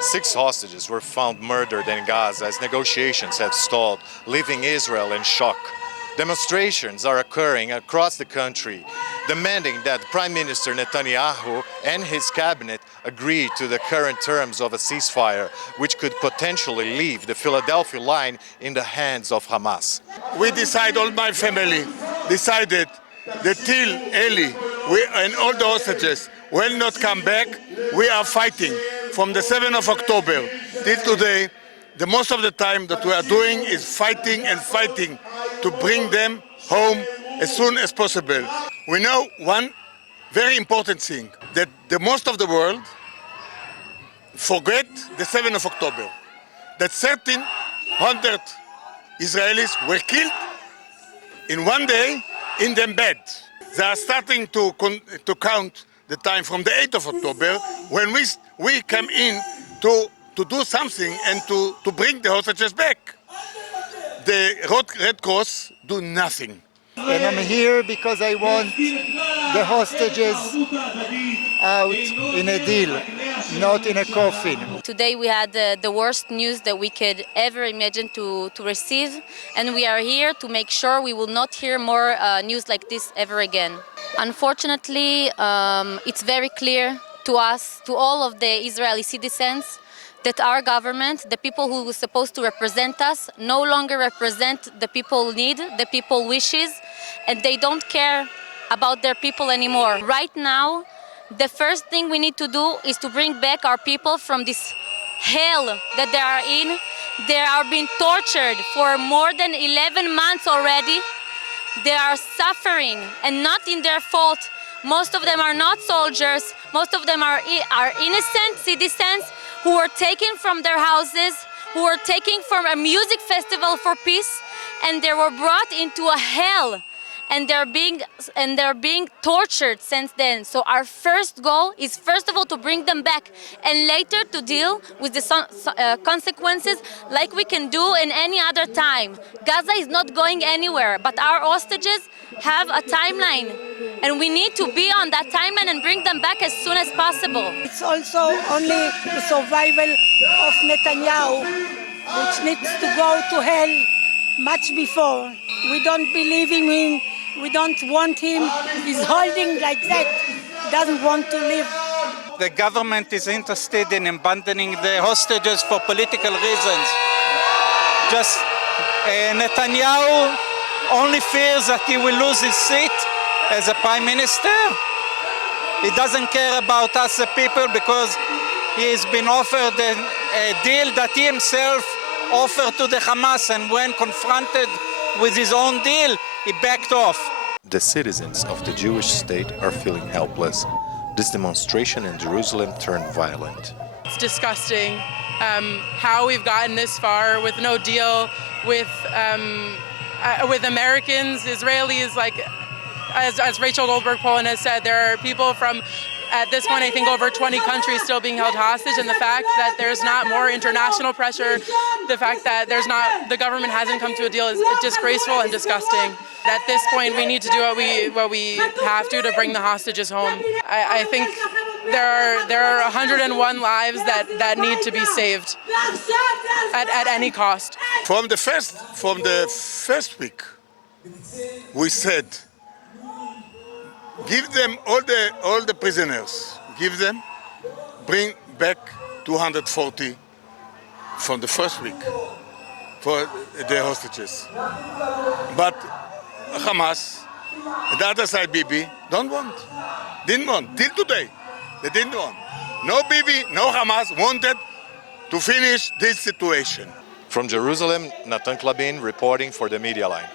6 hostages were found murdered in Gaza as negotiations have stalled, leaving Israel in shock. Demonstrations are occurring across the country, demanding that Prime Minister Netanyahu and his cabinet agree to the current terms of a ceasefire, which could potentially leave the Philadelphia line in the hands of Hamas. We decided, all my family decided that till Eli and all the hostages will not come back, we are fighting from the 7th of October till today. The most of the time that we are doing is fighting and fighting to bring them home as soon as possible. We know one very important thing, that the most of the world forget the 7th of October, that 1,300 Israelis were killed in one day in their bed. They are starting to count the time from the 8th of October when we come in to do something and to bring the hostages back. The Red Cross do nothing. And I'm here because I want the hostages out in a deal, not in a coffin. Today we had the worst news that we could ever imagine to receive, and we are here to make sure we will not hear more news like this ever again. Unfortunately, it's very clear to us, to all of the Israeli citizens, that our government, the people who were supposed to represent us, no longer represent the people need, the people wishes, and they don't care about their people anymore. Right now, the first thing we need to do is to bring back our people from this hell that they are in. They are being tortured for more than 11 months already. They are suffering, and not in their fault. Most of them are not soldiers. Most of them are innocent citizens who were taken from their houses, who were taken from a music festival for peace, and they were brought into a hell, and they're being tortured since then. So our first goal is, first of all, to bring them back, and later to deal with the consequences like we can do in any other time. Gaza is not going anywhere, but our hostages have a timeline, and we need to be on that timeline and bring them back as soon as possible. It's also only the survival of Netanyahu, which needs to go to hell much before. We don't believe in him. We don't want him. He's holding like that. Doesn't want to live. The government is interested in abandoning the hostages for political reasons. Just Netanyahu only fears that he will lose his seat as a prime minister. He doesn't care about us, the people, because he has been offered a deal that he himself offered to the Hamas, and when confronted with his own deal, he backed off. The citizens of the Jewish state are feeling helpless. This demonstration in Jerusalem turned violent. It's disgusting how we've gotten this far with no deal with Americans, Israelis. Like as Rachel Goldberg-Poland has said, there are people from, at this point, I think over 20 countries still being held hostage, and the fact that there's not more international pressure, the fact that the government hasn't come to a deal is disgraceful and disgusting. At this point, we need to do what we have to bring the hostages home. I think there are 101 lives that need to be saved at any cost. From the first week, we said, give them all the prisoners. Give them, bring back 240 from the first week for the hostages. But Hamas, the other side, Bibi, didn't want, till today. They didn't want. No Bibi, no Hamas wanted to finish this situation. From Jerusalem, Natan Klabin reporting for the Media Line.